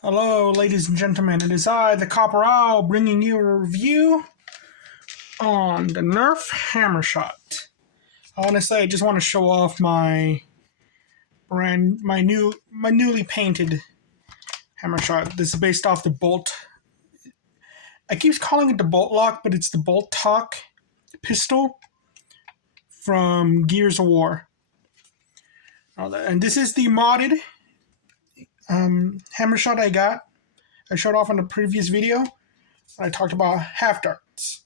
Hello, ladies and gentlemen. It is I, the Copper Owl, bringing you a review on the Nerf Hammershot. Honestly, I just want to show off my newly painted Hammershot. This is based off the bolt. I keep calling it the bolt lock, but it's the bolt talk pistol from Gears of War. And this is the modded Hammershot I got. I showed off in the previous video. I talked about half darts.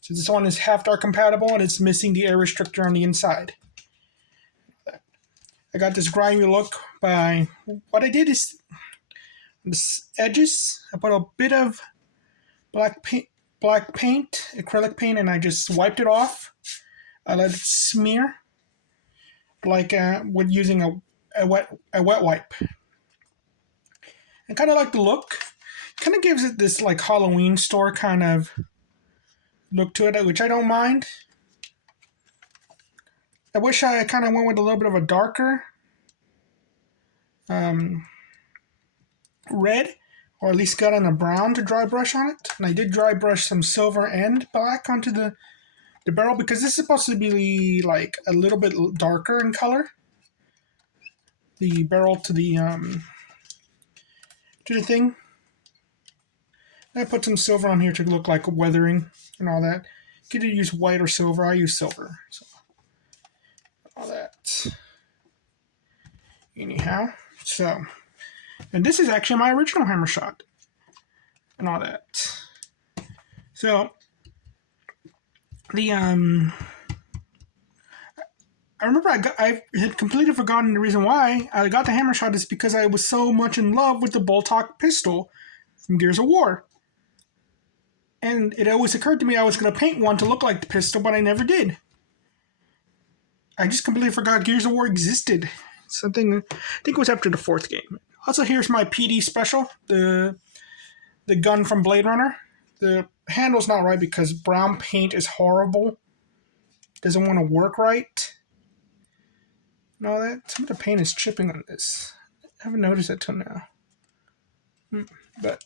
So this one is half dart compatible and it's missing the air restrictor on the inside. I got this grimy look by, what I did is, on the edges, I put a bit of black paint, acrylic paint, and I just wiped it off. I let it smear, like with using a wet wipe. I kind of like the look. Kind of gives it this like Halloween store kind of look to it, which I don't mind. I wish I kind of went with a little bit of a darker red, or at least got in a brown to dry brush on it. And I did dry brush some silver and black onto the barrel because this is supposed to be like a little bit darker in color. The barrel to the thing. I put some silver on here to look like weathering and all that. You could use white or silver. I use silver. So all that. Anyhow, so, and this is actually my original Hammershot and all that. So the I remember I had completely forgotten the reason why I got the Hammershot is because I was so much in love with the Boltok pistol from Gears of War. And it always occurred to me I was going to paint one to look like the pistol, but I never did. I just completely forgot Gears of War existed. Something, I think it was after the 4th game. Also, here's my PD special, the gun from Blade Runner. The handle's not right because brown paint is horrible. Doesn't want to work right. And all that. Some of the paint is chipping on this. I haven't noticed that till now. But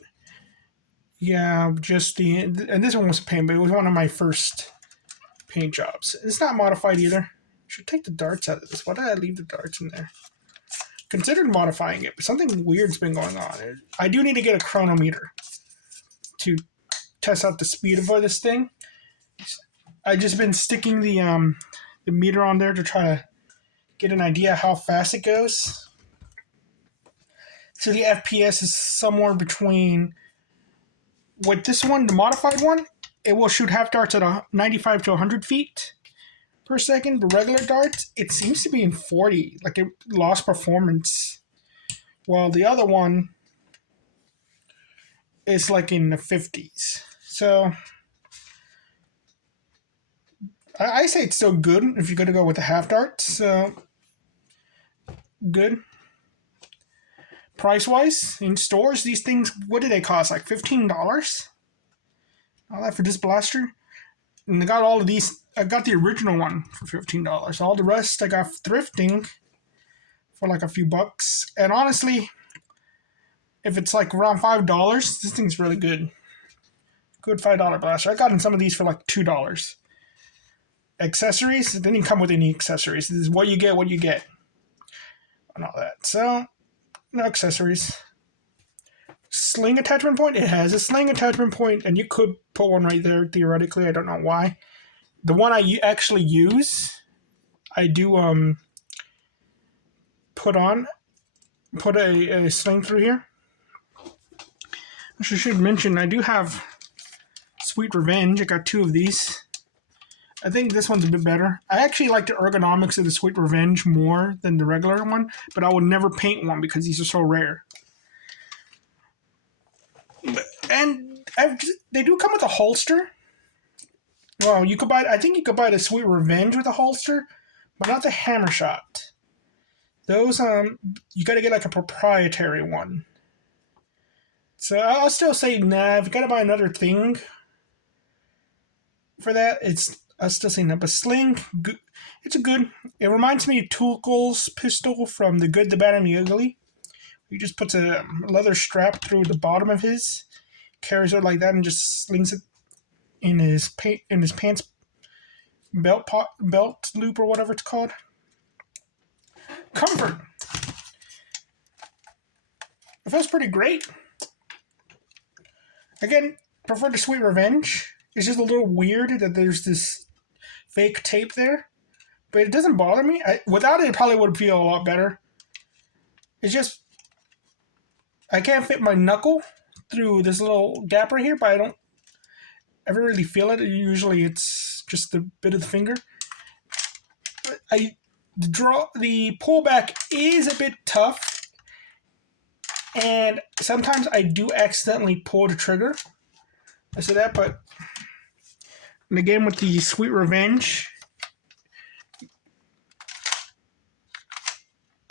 yeah, just and this one was a paint, but it was one of my first paint jobs. It's not modified either. I should take the darts out of this. Why did I leave the darts in there? Considered modifying it, but something weird's been going on. I do need to get a chronometer to test out the speed of this thing. I've just been sticking the meter on there to try to get an idea how fast it goes. So the FPS is somewhere between, with this one, the modified one, it will shoot half darts at 95 to 100 feet per second. The regular darts, it seems to be in 40, like it lost performance. While the other one is like in the 50s. So I say it's still good if you're going to go with the half darts. So good. Price-wise, in stores, these things, what do they cost? Like $15? All that for this blaster? And I got all of these. I got the original one for $15. All the rest I got thrifting for like a few bucks. And honestly, if it's like around $5, this thing's really good. Good $5 blaster. I got in some of these for like $2. Accessories, it didn't come with any accessories. This is what you get, and all that. So, no accessories. Sling attachment point, it has a sling attachment point, and you could put one right there theoretically. I don't know why. The one I actually use, I do put a sling through here. I should mention I do have Sweet Revenge. I got 2 of these. I think this one's a bit better. I actually like the ergonomics of the Sweet Revenge more than the regular one, but I would never paint one because these are so rare. And they do come with a holster. Well, you could buy. I think you could buy the Sweet Revenge with a holster, but not the Hammershot. Those you got to get like a proprietary one. So I'll still say nah. If you got to buy another thing for that, I'll still say no. But sling, it's a good. It reminds me of Tuchel's pistol from The Good, the Bad, and the Ugly, He just puts a leather strap through the bottom of his, carries it like that, and just slings it in his pants belt loop or whatever it's called. Comfort. It feels pretty great. Again, prefer the Sweet Revenge. It's just a little weird that there's this fake tape there, but it doesn't bother me. Without it probably would feel a lot better. It's just I can't fit my knuckle through this little gap right here, but I don't ever really feel it. Usually it's just the bit of the finger. The pullback is a bit tough, and sometimes I do accidentally pull the trigger. I say that, but again with the Sweet Revenge,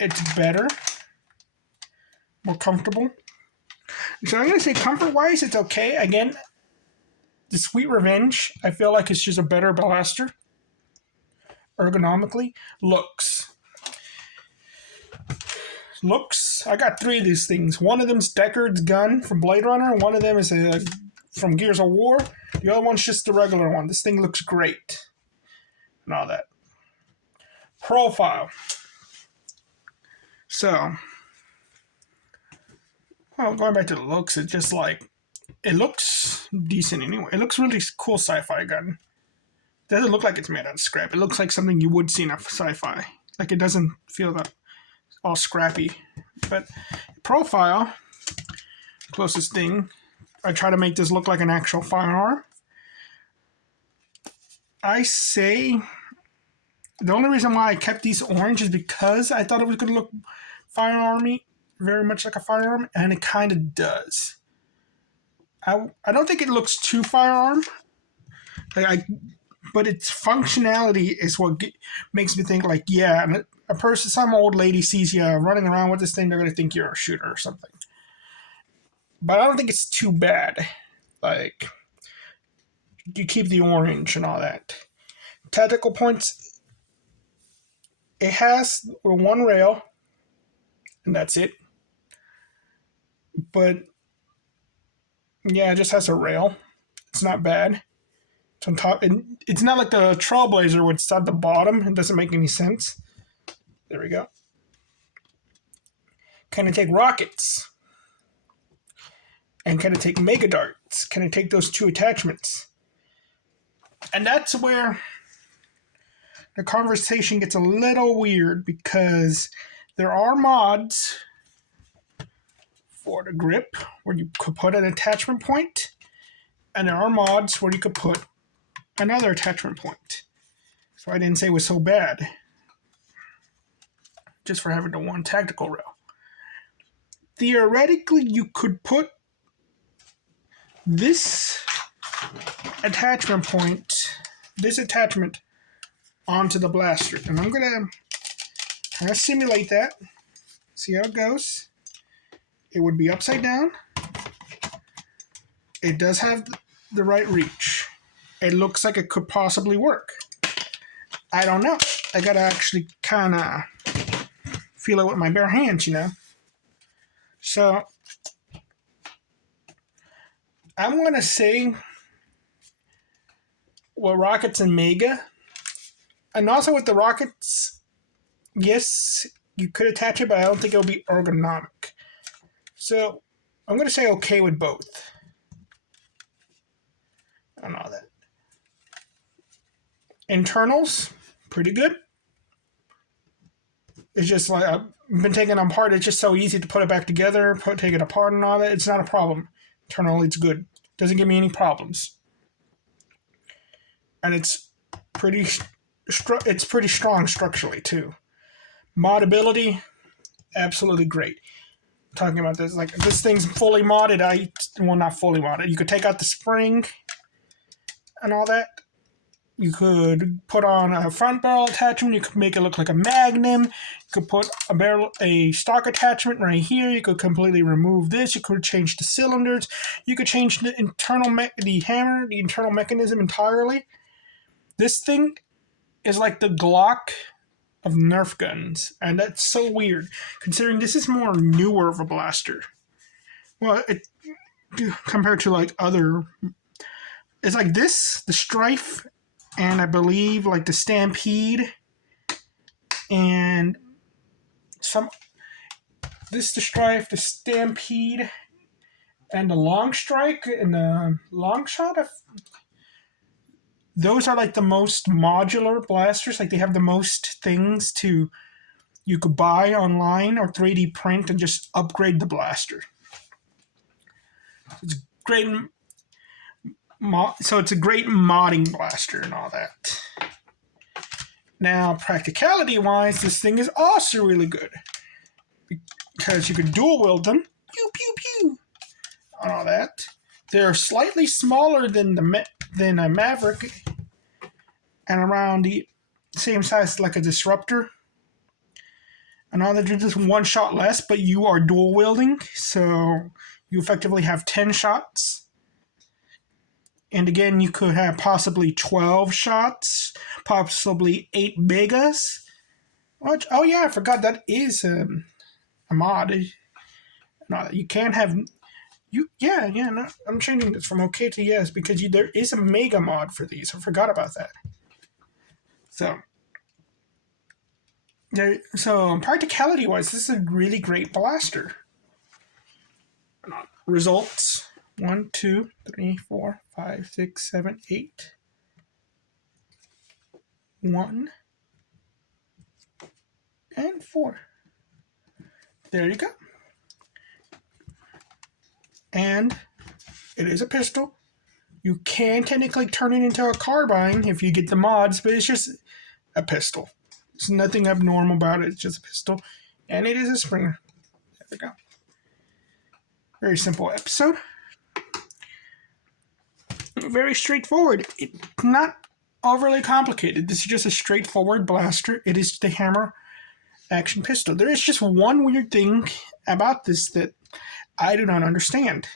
it's better, more comfortable. So I'm going to say comfort-wise, it's okay. Again, the Sweet Revenge, I feel like it's just a better blaster. Ergonomically. Looks, I got 3 of these things. One of them's Deckard's gun from Blade Runner. One of them is from Gears of War. The other one's just the regular one. This thing looks great. And all that. Profile. So, well, going back to the looks, it's just like, it looks decent anyway. It looks really cool sci-fi gun. It doesn't look like it's made out of scrap. It looks like something you would see in a sci-fi. Like, it doesn't feel that all scrappy. But profile, closest thing, I try to make this look like an actual firearm. I say the only reason why I kept these orange is because I thought it was going to look firearmy, very much like a firearm, and it kind of does. I don't think it looks too firearm, but its functionality is what makes me think like, yeah, a person, some old lady sees you running around with this thing, they're going to think you're a shooter or something. But I don't think it's too bad. Like, you keep the orange and all that. Tactical points, it has one rail, and that's it. But, yeah, it just has a rail. It's not bad. It's on top. And it's not like the Trailblazer where it's at the bottom. It doesn't make any sense. There we go. Can I take rockets? And can I take mega darts? Can I take those 2 attachments? And that's where the conversation gets a little weird, because there are mods for the grip where you could put an attachment point, and there are mods where you could put another attachment point. So I didn't say it was so bad, just for having the one tactical rail. Theoretically, you could put this attachment onto the blaster. And I'm going to simulate that. See how it goes. It would be upside down. It does have the right reach. It looks like it could possibly work. I don't know. I got to actually kind of feel it with my bare hands, you know. So, I'm going to say, well, rockets and mega. And also with the rockets, yes, you could attach it, but I don't think it'll be ergonomic. So, I'm going to say okay with both. And all that. Internals, pretty good. It's just like, I've been taking them apart. It's just so easy to put it back together, take it apart and all that. It's not a problem. Internally, it's good. Doesn't give me any problems. And it's pretty strong structurally, too. Modability, absolutely great. Talking about this, like, this thing's fully modded. Well, not fully modded. You could take out the spring and all that. You could put on a front barrel attachment. You could make it look like a Magnum. You could put a stock attachment right here. You could completely remove this. You could change the cylinders. You could change the internal the internal mechanism entirely. This thing is like the Glock of Nerf guns, and that's so weird considering this is more newer of a blaster. Well, compared to like other, it's like this, the Strife, and I believe like the Stampede, and some this the Strife, the Stampede, and the Long Strike and the Long Shot. Those are like the most modular blasters. Like they have the most things to you could buy online or 3D print and just upgrade the blaster. It's great. So it's a great modding blaster and all that. Now, practicality wise, this thing is also really good because you can dual wield them. Pew pew pew. And all that. They're slightly smaller than a Maverick, and around the same size like a Disruptor. And all that, they're just one shot less, but you are dual wielding, so you effectively have 10 shots. And again, you could have possibly 12 shots, possibly 8 megas. Which, oh yeah, I forgot that is a mod. No, you can't have. No, I'm changing this from okay to yes because there is a mega mod for these. I forgot about that. So practicality wise, this is a really great blaster. Results 1, 2, 3, 4, 5, 6, 7, 8. 1 and 4. There you go. And it is a pistol. You can technically turn it into a carbine if you get the mods, but it's just a pistol. There's nothing abnormal about it. It's just a pistol. And it is a Springer. There we go. Very simple episode. Very straightforward. It's not overly complicated. This is just a straightforward blaster. It is the Hammer action pistol. There is just one weird thing about this that I do not understand.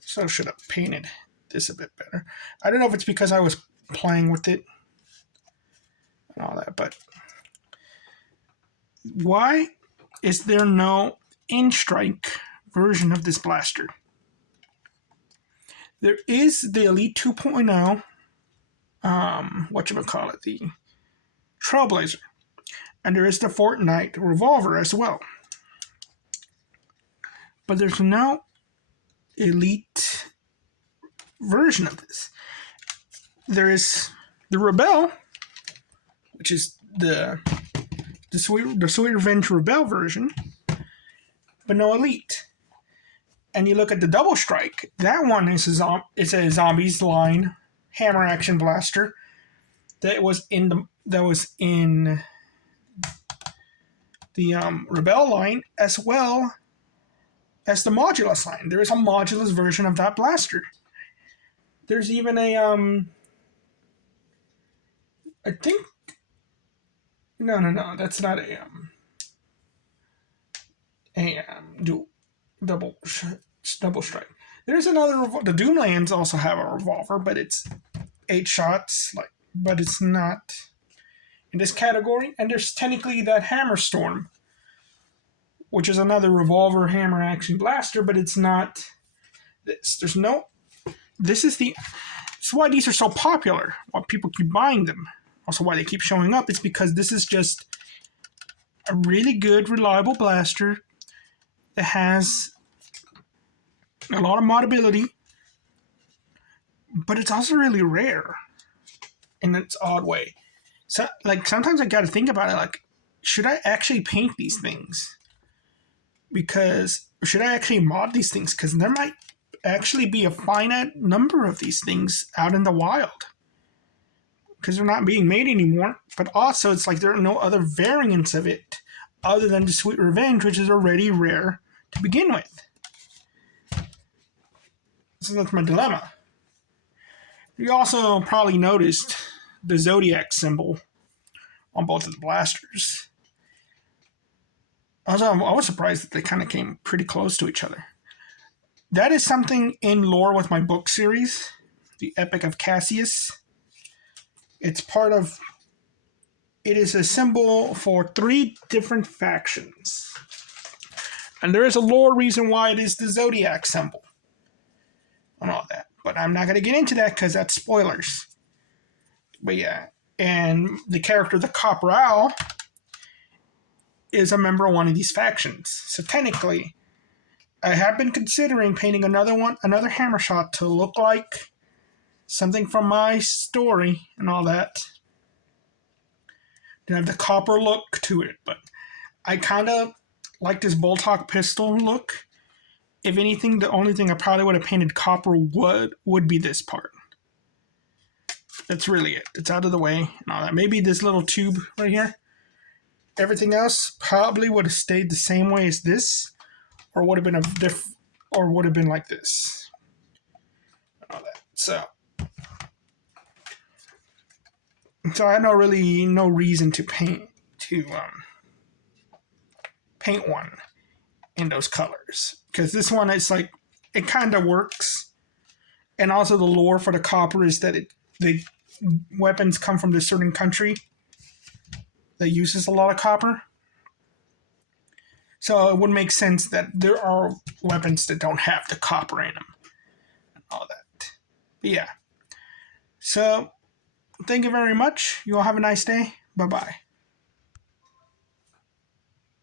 So I should have painted this a bit better. I don't know if it's because I was playing with it and all that, but why is there no in-strike version of this blaster? There is the Elite 2.0, the Trailblazer, and there is the Fortnite Revolver as well. But there's no Elite version of this. There is the Rebel, which is the Sweet Revenge Rebel version, but no Elite. And you look at the Double Strike, that one is a Zombies line hammer action blaster that was in the Rebel line as well as the Modulus line. There is a Modulus version of that blaster. There's even a I think no, that's not a double strike. There's another the Doomlands also have a revolver, but it's 8 shots, but it's not in this category. And there's technically that Hammerstorm, which is another revolver hammer action blaster, but it's not this. This is why these are so popular, why people keep buying them. Also why they keep showing up, it's because this is just a really good, reliable blaster that has a lot of modability, but it's also really rare in its odd way. So, sometimes I gotta think about it, should I actually paint these things? Should I actually mod these things? Because there might actually be a finite number of these things out in the wild. Because they're not being made anymore. But also, it's there are no other variants of it other than the Sweet Revenge, which is already rare to begin with. So that's my dilemma. You also probably noticed the Zodiac symbol on both of the blasters. I was surprised that they kind of came pretty close to each other. That is something in lore with my book series, The Epic of Cassius. It's part of it is a symbol for 3 different factions. And there is a lore reason why it is the Zodiac symbol. And all that. But I'm not going to get into that because that's spoilers. But yeah. And the character, the Copper Owl, is a member of one of these factions. So technically, I have been considering painting another Hammershot to look like something from my story and all that. To have the copper look to it. But I kind of like this Boltok pistol look. If anything, the only thing I probably would have painted copper would be this part. That's really it. It's out of the way and all that. Maybe this little tube right here. Everything else probably would have stayed the same way as this, or would have been would have been like this. And all that. So I had no reason to paint one in those colors, because this one is like, it kind of works. And also the lore for the copper is that the weapons come from this certain country that uses a lot of copper. So it would make sense that there are weapons that don't have the copper in them and all that. But yeah. So thank you very much. You all have a nice day. Bye-bye.